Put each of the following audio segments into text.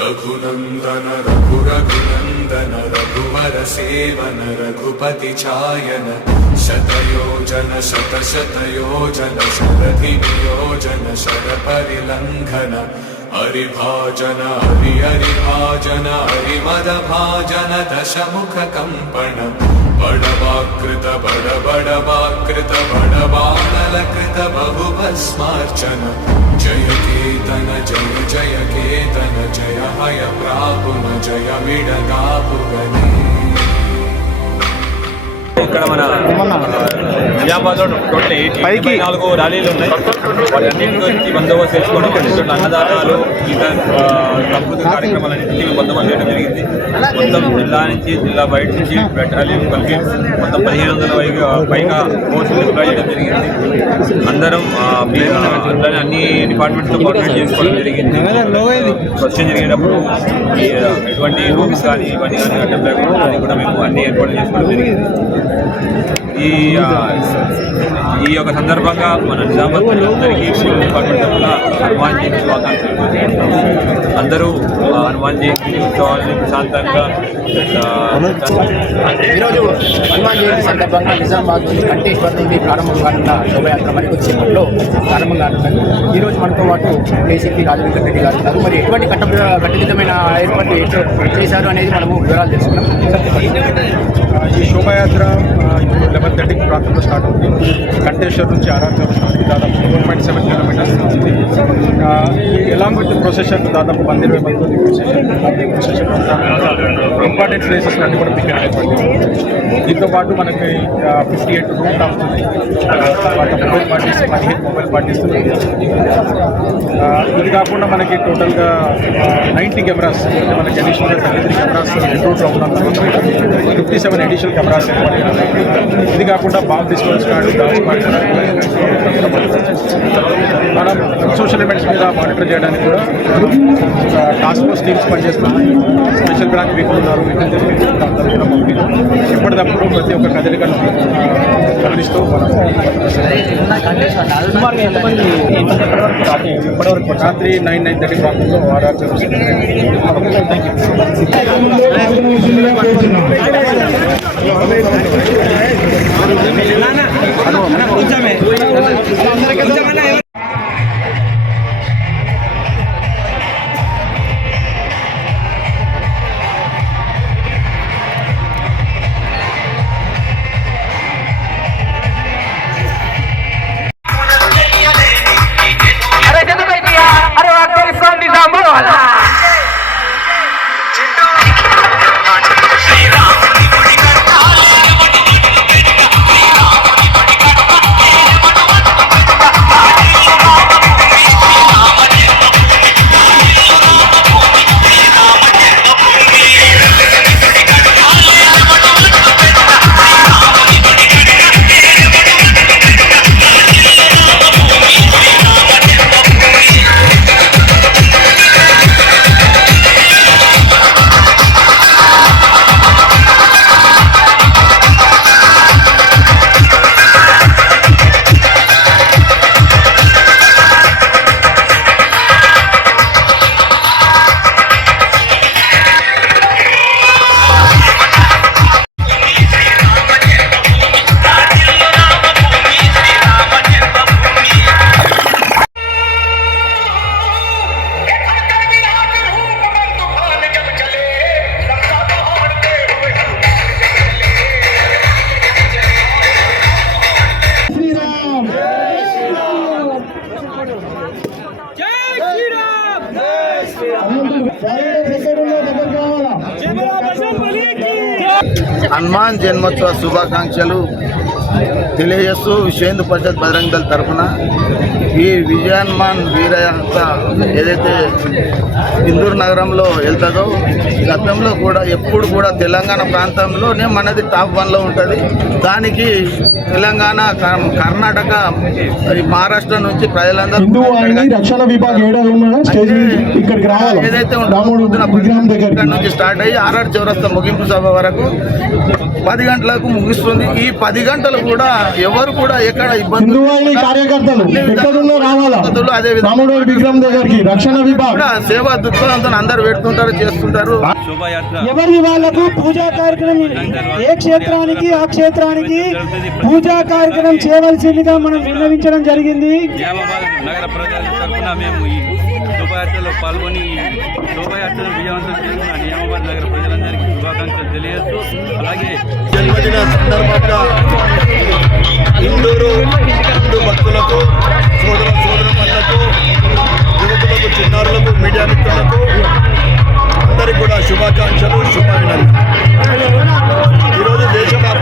రఘునందన రఘు రఘునందన రఘువర సేవన రఘుపతి ఛాయన శతయోజన శత శతయోజన శరధి నియోజన శర పరిలంఘన हरिभाजन हरि हरिभाजन हरिमदभाजन दशमुख कम्पण बडवाकृत बड बडवाकृत बडबाणलकृत बहुभस्मार्चन जय केतन जय जय केतन जय हय प्रापुन जय मिडगापुगने ఇక్కడ మన నిజామాబాద్లో టోటల్ ఎయిట్ నాలుగు ర్యాలీలు ఉన్నాయి. వాటన్నింటి గురించి బందోబస్తు చేసుకోవడం చోట్ల అన్నదానాలు ఇతర ఆ, ప్రకృతి కార్యక్రమాలన్నింటినీ మేము బందోబస్తు చేయడం జరిగింది. మొత్తం జిల్లా నుంచి జిల్లా బయట నుంచి బెటాలియన్ కలిపి మొత్తం పదిహేను వందల పైగా పైగా ఫోర్సులు డిప్లాయ్ చేయడం జరిగింది. అందరం అందరినీ అన్ని డిపార్ట్మెంట్స్తో కోఆర్డినేట్ చేసుకోవడం జరిగింది. క్వశ్చన్ జరిగేటప్పుడు ఎటువంటి రూమ్స్ కానీ ఇవన్నీ కానీ అడ్డం లేకుండా అది కూడా మేము అన్ని ఏర్పాట్లు చేసుకోవడం జరిగింది. ఈ ఈ యొక్క సందర్భంగా మన నిజామాబాద్ ప్రజలందరికీ పోలీస్ డిపార్ట్మెంట్ తరఫున హనుమాన్ జయంతి శుభాకాంక్షలు. అందరూ హనుమాన్ జయంతి ఉత్సవాన్ని ప్రశాంతంగా ఈరోజు హనుమాన్ జయంతి సందర్భంగా నిజామాబాద్ నుండి కంటేశ్వర్ నుండి ప్రారంభం కానున్న శోభయాత్ర మనకు కొద్దిసేపట్లో ప్రారంభం కానున్నది ఈరోజు మనతో పాటు ఏసీపీ రాజవెంకట రెడ్డి గారు మరి ఎటువంటి కట్ట కట్టుదిట్టమైన ఏర్పాటు చేశారు అనేది మనము వివరాలు తెలుసుకున్నాం. ఈ శోభాయాత్ర ఇప్పుడు లెవెన్ థర్టీకి ప్రాంతంలో స్టార్ట్ అవుతుంది. కంటేశ్వర్ నుంచి ఆర్ఆర్ చౌరస్ దాదాపు ఫోర్ పాయింట్ సెవెన్ కిలోమీటర్స్ ఉంది ఈ ఎలాంగ్ విత్ ప్రొసెషన్ దాదాపు వంద ఇరవై మంది ప్రొసెషన్ ఇంపార్టెంట్ ప్లేసెస్ అన్ని కూడా పిక్ అయిపోయింది. దీంతో పాటు మనకి fifty eight room tops mobile parties పదిహేను మొబైల్ పార్టీస్ ఇది కాకుండా మనకి టోటల్గా నైంటీ కెమెరాస్ అంటే మనకి అడిషనల్ థర్టీ కెమెరాస్ ఇంక్లూడ్ అవ్వడం ఫిఫ్టీ సెవెన్ అడిషనల్ కెమెరాస్ ఇది కాకుండా బాంబ్ తీసుకొని కార్డు మనం సోషల్ ఈవెంట్స్ మీద మానిటర్ చేయడానికి కూడా టాస్క్ ఫోర్స్ టీమ్స్ పనిచేస్తున్నాయి. స్పెషల్ బ్రాంచ్ వీకులు ఉన్నారు ఎప్పటికప్పుడు ప్రతి ఒక్క కదలికను గమనిస్తూ మనం ఇప్పటివరకు రాత్రి నైన్ నైన్ థర్టీ ప్రాంతంలో వారు జరుగుతుంది హనుమాన్ జన్మోత్సవ శుభాకాంక్షలు తెలియజేస్తూ విశ్వ పరిషత్ బజరంగ దళ తరఫున ఈ విజయహనుమాన్ వీరయాత్ర ఏదైతే ఇందూరు నగరంలో వెళ్తుందో గతంలో కూడా ఎప్పుడు కూడా తెలంగాణ ప్రాంతంలోనే మనది టాప్ వన్లో ఉంటుంది. దానికి తెలంగాణ కర్- కర్ణాటక మహారాష్ట్ర నుంచి ప్రజలందరూ ఏదైతే ఉంటుందో ఇక్కడ నుంచి స్టార్ట్ అయ్యి ఆర్ఆర్ చౌరస్తా ముగింపు సభ వరకు పది గంటలకు ముగిస్తుంది. ఈ పది గంటలు కూడా ఎవరు కూడా ఎక్కడ ఇబ్బంది కార్యకర్తలు రోజుల్లో రావాలా? తమ్ముడు విక్రమ్ దగ్గరికి రక్షణ విభాగం. సేవా దృక్పథంతో అందరు పెడుతుంటారు చేస్తుంటారు. ఎవరి వాళ్ళకు పూజా కార్యక్రమం ఏ క్షేత్రానికి ఆ క్షేత్రానికి పూజా కార్యక్రమం చేయవలసిందిగా మనం విన్నవించడం జరిగింది. నగర శోభయాత్రలో పాల్గొని శోభయాత్రను విజయవంతం చేసిన నియామాబాద్ నగర ప్రజలందరికీ శుభాకాంక్షలు తెలియజేస్తూ అలాగే జన్మదిన సందర్భంగా ఇందూరు హిందూ భక్తులకు సోదర సోదర పనులకు యువకులకు చిన్నారులకు మీడియా మిత్రులకు అందరికీ కూడా శుభాకాంక్షలు శుభాభినందనలు. ఈరోజు దేశవ్యాప్తంగా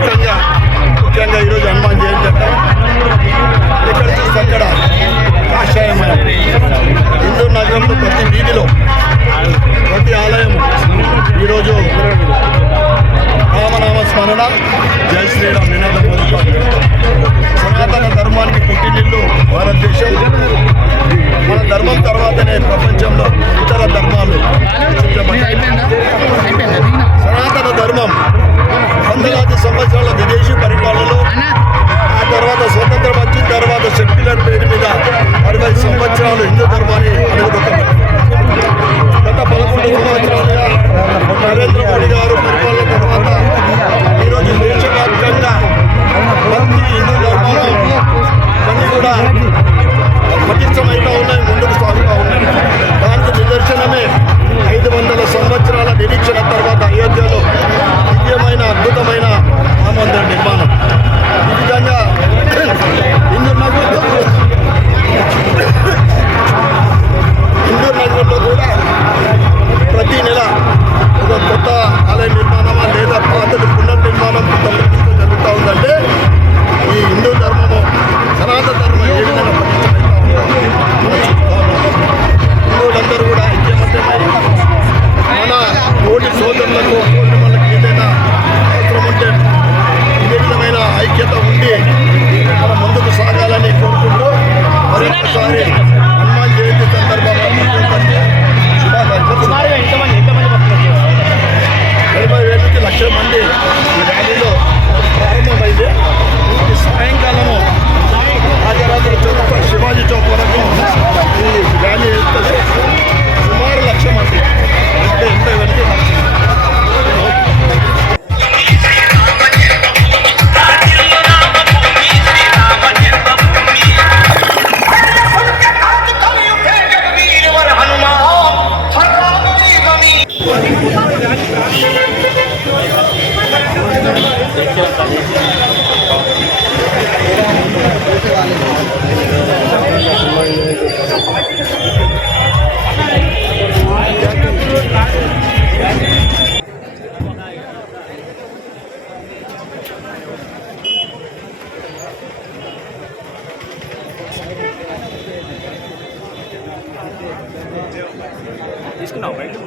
తీసుకున్నావు బైక్?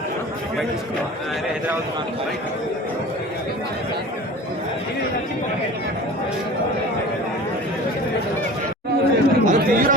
బైక్ తీసుకున్నావు? హైదరాబాద్ తీరా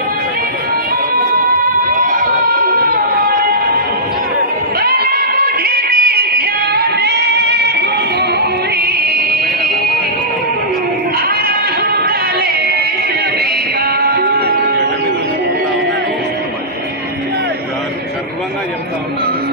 Bán cá.